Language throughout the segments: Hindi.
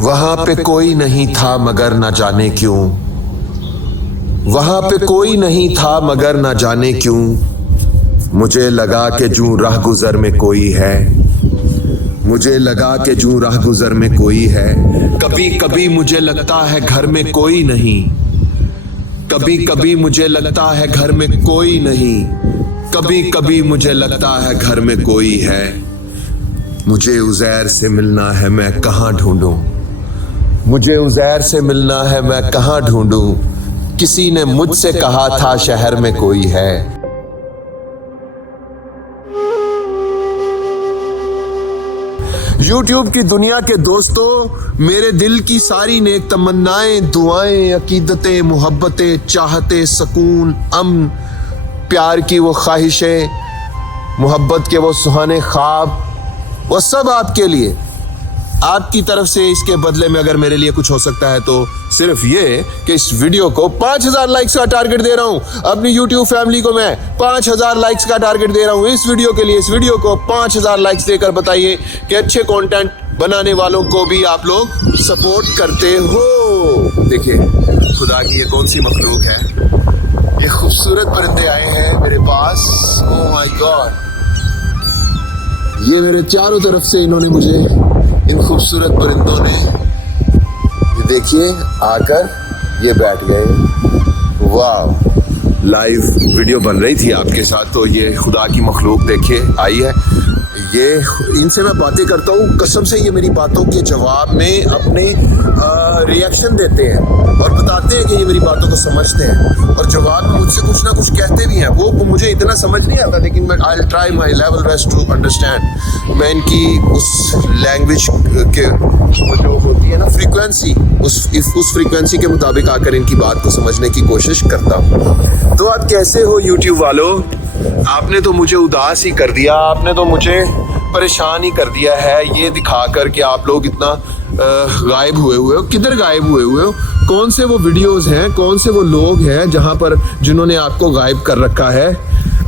वहां पे कोई नहीं था मगर न जाने क्यों, वहां पे कोई नहीं था मगर न जाने क्यों, मुझे लगा कि जूं राह गुजर में कोई है, मुझे लगा कि जूं राह गुजर में कोई है। कभी कभी मुझे लगता है घर में कोई नहीं, कभी कभी मुझे लगता है घर में कोई नहीं, कभी कभी मुझे लगता है घर में कोई है। मुझे उज़ैर से मिलना है मैं कहाँ ढूंढूं, मुझे उज़ैर से मिलना है मैं कहाँ ढूंढूं, किसी ने मुझसे कहा था शहर में कोई है। YouTube की दुनिया के दोस्तों, मेरे दिल की सारी नेक तमन्नाएं, दुआएं, अकीदतें, मोहब्बतें, चाहते, सुकून, अमन, प्यार की वो ख्वाहिशें, मोहब्बत के वो सुहाने ख्वाब, वो सब आपके लिए, आपकी तरफ से। इसके बदले में अगर मेरे लिए कुछ हो सकता है तो सिर्फ ये कि इस वीडियो को 5000 लाइक्स का टारगेट दे रहा हूं। अपनी YouTube फैमिली को मैं 5000 लाइक्स का टारगेट दे रहा हूं इस वीडियो के लिए। इस वीडियो को 5000 लाइक्स देकर बताइए कि अच्छे कंटेंट बनाने वालों को भी आप लोग सपोर्ट करते हो। देखिए खुदा की ये कौन सी मखलूक है, ये खूबसूरत परिंदे आए हैं मेरे पास। ओह माय गॉड, ये मेरे चारों तरफ से इन्होंने मुझे, इन खूबसूरत परिंदों ने, ये देखिए आकर ये बैठ गए। वाह, लाइव वीडियो बन रही थी आपके साथ, तो ये खुदा की मखलूक देखिए आई है। ये इनसे मैं बातें करता हूँ, कसम से ये मेरी बातों के जवाब में अपने रिएक्शन देते हैं और बताते हैं कि ये मेरी बातों को समझते हैं, और जवाब में मुझसे कुछ ना कुछ कहते भी हैं। वो मुझे इतना समझ नहीं आता, लेकिन मैं I try my level best to understand. मैं इनकी उस लैंग्वेज के जो होती है ना फ्रीक्वेंसी, उस फ्रीक्वेंसी के मुताबिक आकर इनकी बात को समझने की कोशिश करता हूँ। तो आप कैसे हो YouTube वालों? आपने तो मुझे उदास ही कर दिया, आपने तो मुझे परेशान ही कर दिया है ये दिखाकर कि आप लोग इतना गायब हुए हो। किधर गायब हुए हो? कौन से वो वीडियोस हैं, कौन से वो लोग हैं जहां पर जिन्होंने आपको गायब कर रखा है?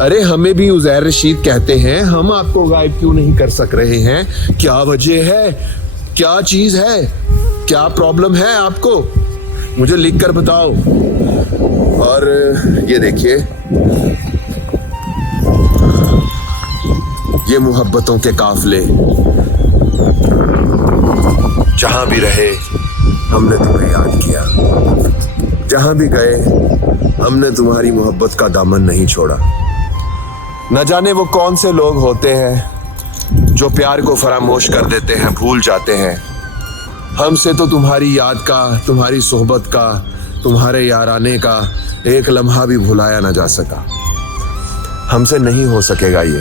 अरे हमें भी उज़ैर रशीद कहते हैं, हम आपको गायब क्यों नहीं कर सक रहे हैं? क्या वजह है, क्या चीज है, क्या प्रॉब्लम है आपको? मुझे लिख कर बताओ। और ये देखिए, ये मोहब्बतों के काफले, जहां भी रहे हमने तुम्हें याद किया, जहां भी गए हमने तुम्हारी मोहब्बत का दामन नहीं छोड़ा। न जाने वो कौन से लोग होते हैं जो प्यार को फरामोश कर देते हैं, भूल जाते हैं। हमसे तो तुम्हारी याद का, तुम्हारी सोहबत का, तुम्हारे याराने का एक लम्हा भी भुलाया ना जा सका। हमसे नहीं हो सकेगा ये।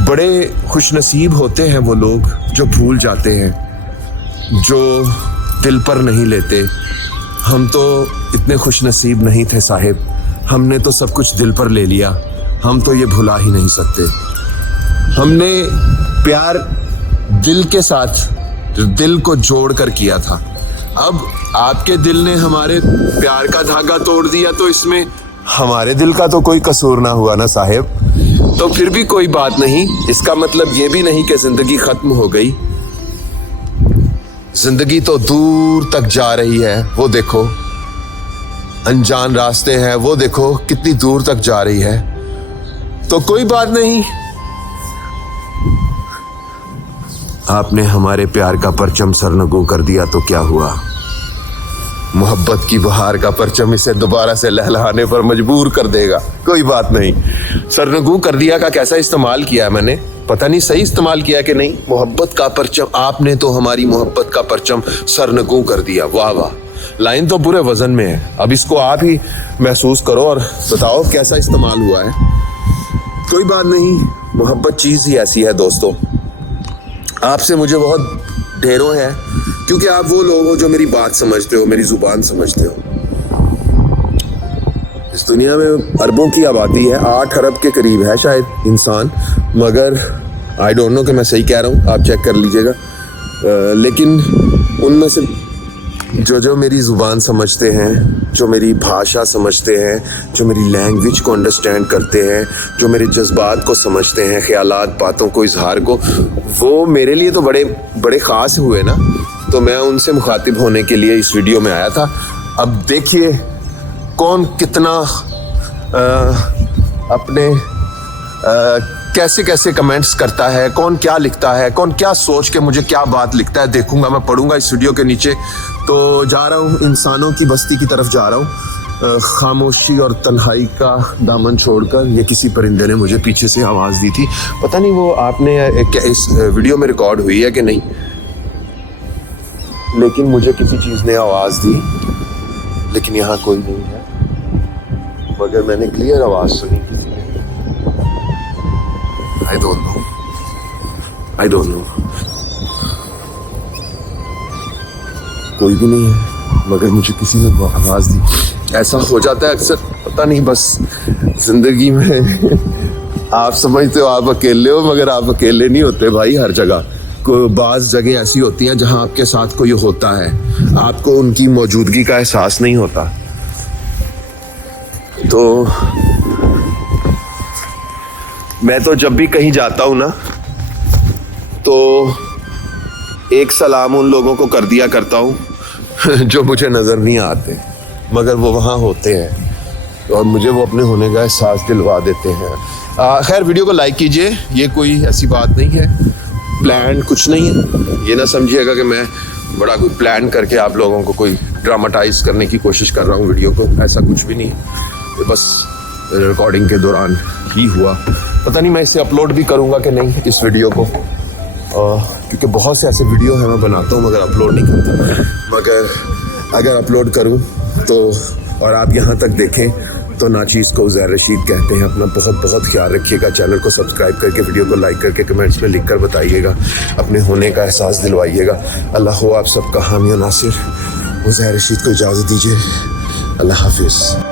बड़े खुशनसीब होते हैं वो लोग जो भूल जाते हैं, जो दिल पर नहीं लेते। हम तो इतने खुशनसीब नहीं थे साहिब, हमने तो सब कुछ दिल पर ले लिया। हम तो ये भुला ही नहीं सकते। हमने प्यार दिल के साथ, दिल को जोड़ कर किया था। अब आपके दिल ने हमारे प्यार का धागा तोड़ दिया, तो इसमें हमारे दिल का तो कोई कसूर ना हुआ ना साहिब। तो फिर भी कोई बात नहीं, इसका मतलब ये भी नहीं कि जिंदगी खत्म हो गई। जिंदगी तो दूर तक जा रही है, वो देखो अनजान रास्ते हैं, वो देखो कितनी दूर तक जा रही है। तो कोई बात नहीं, आपने हमारे प्यार का परचम सरनगू कर दिया तो क्या हुआ? मोहब्बत की बहार का परचम इसे दोबारा से लहलहाने पर मजबूर कर देगा। कोई बात नहीं, सरनगू कर दिया का कैसा इस्तेमाल किया है मैंने, पता नहीं सही इस्तेमाल किया कि नहीं। मोहब्बत का परचम, आपने तो हमारी मोहब्बत का परचम सरनगू कर दिया। वाह वाह, लाइन तो पूरे वजन में है। अब इसको आप ही महसूस करो और बताओ कैसा इस्तेमाल हुआ है। कोई बात नहीं, मोहब्बत चीज ही ऐसी है दोस्तों। आपसे मुझे बहुत ढेरों है, क्योंकि आप वो लोग हो जो मेरी बात समझते हो, मेरी जुबान समझते हो। इस दुनिया में अरबों की आबादी है, 8 अरब के करीब है शायद इंसान, मगर आई डोंट नो कि मैं सही कह रहा हूँ, आप चेक कर लीजिएगा। लेकिन उनमें से जो मेरी ज़ुबान समझते हैं, जो मेरी भाषा समझते हैं, जो मेरी लैंग्वेज को अंडरस्टैंड करते हैं, जो मेरे जज्बात को समझते हैं, ख्यालात, बातों को, इजहार को, वो मेरे लिए तो बड़े बड़े ख़ास हुए ना। तो मैं उनसे मुखातिब होने के लिए इस वीडियो में आया था। अब देखिए कौन कितना अपने कैसे कैसे कमेंट्स करता है, कौन क्या लिखता है, कौन क्या सोच के मुझे क्या बात लिखता है, देखूंगा मैं, पढ़ूंगा इस वीडियो के नीचे। तो जा रहा हूँ इंसानों की बस्ती की तरफ जा रहा हूँ, खामोशी और तन्हाई का दामन छोड़कर। ये किसी परिंदे ने मुझे पीछे से आवाज़ दी थी, पता नहीं वो आपने क्या इस वीडियो में रिकॉर्ड हुई है कि नहीं, लेकिन मुझे किसी चीज़ ने आवाज़ दी, लेकिन यहाँ कोई नहीं है, मगर मैंने क्लियर आवाज़ सुनी। I don't know कोई भी नहीं है, मगर मुझे किसी ने आवाज़ दी। ऐसा हो जाता है अक्सर, पता नहीं, बस जिंदगी में आप समझते हो आप अकेले हो, मगर आप अकेले नहीं होते भाई। हर जगह बाज़ जगह ऐसी होती हैं जहां आपके साथ कोई होता है, आपको उनकी मौजूदगी का एहसास नहीं होता। तो मैं तो जब भी कहीं जाता हूँ ना, तो एक सलाम उन लोगों को कर दिया करता हूँ जो मुझे नज़र नहीं आते, मगर वो वहाँ होते हैं और मुझे वो अपने होने का एहसास दिलवा देते हैं। खैर वीडियो को लाइक कीजिए, ये कोई ऐसी बात नहीं है, प्लान कुछ नहीं है। ये ना समझिएगा कि मैं बड़ा कोई प्लान करके आप लोगों को कोई ड्रामाटाइज करने की कोशिश कर रहा हूँ वीडियो को, ऐसा कुछ भी नहीं है। ये बस रिकॉर्डिंग के दौरान ही हुआ। पता नहीं मैं इसे अपलोड भी करूँगा कि नहीं इस वीडियो को, क्योंकि बहुत से ऐसे वीडियो हैं मैं बनाता हूँ मगर अपलोड नहीं करता। मगर अगर अपलोड करूँ तो, और आप यहाँ तक देखें तो नाचीज़ को उज़ैर रशीद कहते हैं। अपना बहुत बहुत ख्याल रखिएगा, चैनल को सब्सक्राइब करके, वीडियो को लाइक करके, कमेंट्स में लिखकर बताइएगा, अपने होने का एहसास दिलवाइएगा। अल्लाह हो आप सबका हामी और नासिर। उज़ैर रशीद को इजाज़त दीजिए, अल्लाह हाफिज़।